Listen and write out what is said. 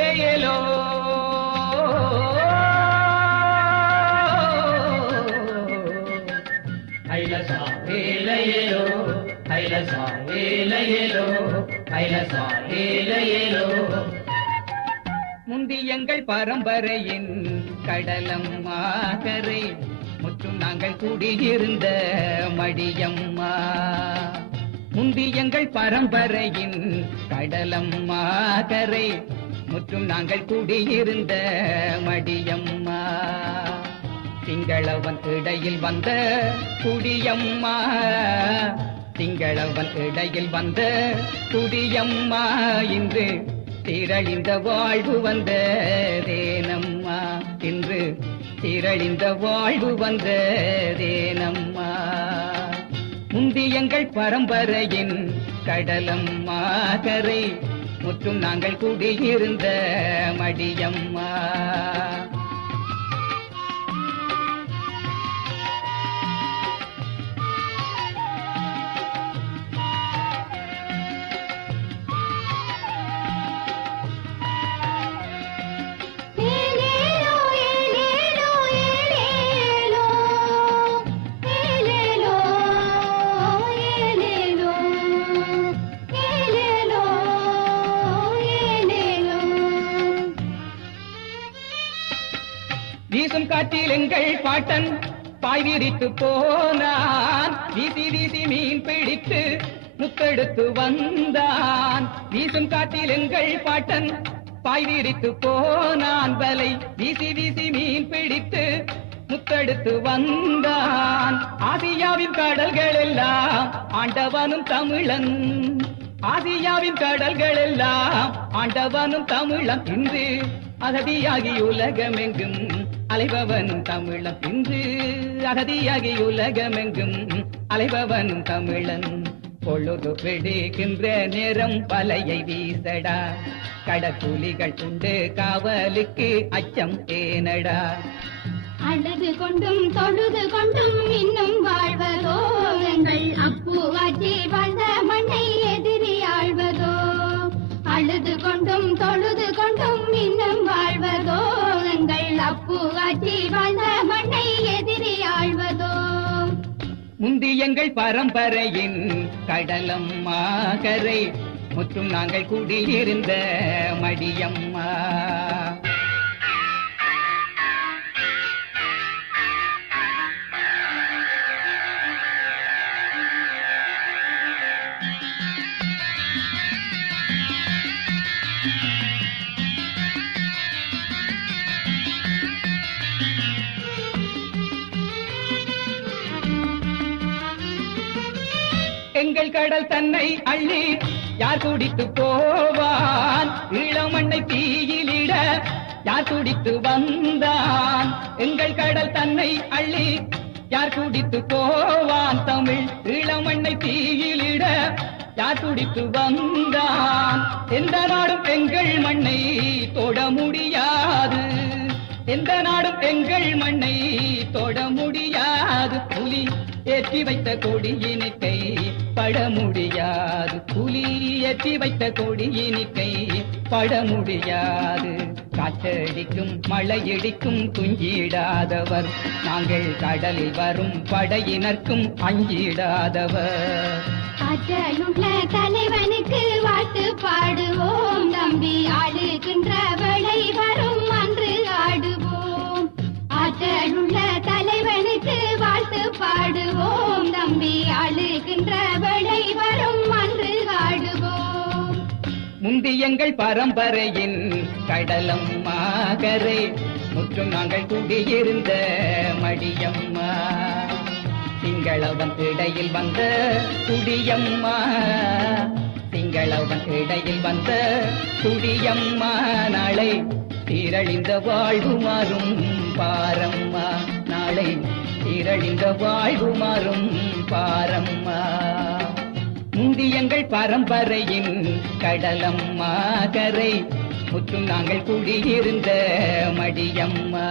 ஏலேலோ ஐலசா ஏலேலோ ஐலசா ஏலேலோ ஐலசா ஏலேலோ முந்தி எங்கள் பரம்பரையின் கடலம்மா கரை முற்றும் நாங்கள் கூடியிருந்த மடியம்மா முந்தி எங்கள் பரம்பரையின் கடலம்மா கரை முற்றும் நாங்கள் கூடியிருந்த மடியம்மா திங்களவன் இடையில் வந்த குடியம்மா திங்களவன் இடையில் வந்த குடியம்மா இன்று திரளிந்த வாழ்வு வந்ததேனம்மா இன்று திரளிந்த வாழ்வு வந்ததேனம்மா முந்தி எங்கள் பரம்பரையின் கடலம்மா கரை முற்றும் நாங்கள் கூடியிருந்த மடியம்மா வீசும் காற்றில் எங்கள் பாட்டன் பாய் விரித்து போனான் வீசி வீசி மீன் பிடித்து முத்தெடுத்து வந்தான் வீசும் காற்றில் எங்கள் பாட்டன் பாய் விரித்து போனான் வலை வீசி வீசி மீன் பிடித்து முத்தெடுத்து வந்தான் ஆசியாவின் கடல்கள் எல்லாம் ஆண்டவனும் தமிழன் ஆசியாவின் கடல்கள் எல்லாம் ஆண்டவனும் தமிழன் இன்று அகதியாகி உலகமெங்கும் அலைபவன் தமிழன் இன்று அகதியாகி உலகமெங்கும் அலைபவன் தமிழன் பொழுது விடுகின்ற நேரம் வலையை வீசடா கடற்கூலிகள் உண்டு காவலுக்கு அச்சம் ஏனடா அழகு கொண்டும் தொழுது கொண்டும் இன்னும் வாழ்வதோ எங்கள் அப்புவாச்சி வாழ்ந்த மண்ணை எதிரி ஆழ்வதோ அழுது கொண்டும் தொழுது கொண்டும் இன்னும் வாழ்வதோ எங்கள் அப்புவாச்சி வாழ்ந்த மண்ணை எதிரி ஆழ்வதோ முந்தி எங்கள் பரம்பரையின் கடலம்மா கரை முற்றும் நாங்கள் கூடியிருந்த மடியம்மா எங்கள் கடல் தன்னை அள்ளி யார் குடித்து போவான் ஈழமண்ணை தீயிலிட யார் குடித்து வந்தான் எங்கள் கடல் தன்னை அள்ளி யார் குடித்து போவான் தமிழ் ஈழமண்ணை தீயிலிட யார் குடித்து வந்தான் எந்த நாடும் எங்கள் மண்ணை தொட முடியாது எந்த நாடும் எங்கள் மண்ணை தொட முடியாது புலி ஏற்றி வைத்த கொடியினிக்கை பட முடியாது புலி ஏற்றி வைத்த கொடியினிக்கை பட முடியாது காற்றடிக்கும் மழையடிக்கும் துஞ்சிடாதவர் நாங்கள் கடலில் வரும் படையினர்க்கும் அஞ்சிடாதவர் ஆற்றலுள்ள தலைவனுக்கு வாழ்த்து பாடுவோம் நம்பி ஆளுகின்ற வேளை வரும் அன்று ஆடுவோம் ஆற்றலுள்ள தலைவனுக்கு வாழ்த்து பாடுவோம் நம்பி ஆளுகின்ற வேளை வரும் அன்று ஆடுவோம் முந்தி எங்கள் பரம்பரையின் கடலம்மா கரை முற்றும் நாங்கள் கூடியிருந்த மடியம்மா திங்களவன் இடையில் வந்த குடியம்மா திங்களவன் இடையில் வந்த குடியம்மா நாளை திரளிந்த வாழ்வு மாறும் பாரம்மா நாளை திரளிந்த வாழ்வு மாறும் பாரம்மா முந்தி எங்கள் பரம்பரையின் கடலம்மா கரை முற்றும் நாங்கள் கூடியிருந்த மடியம்மா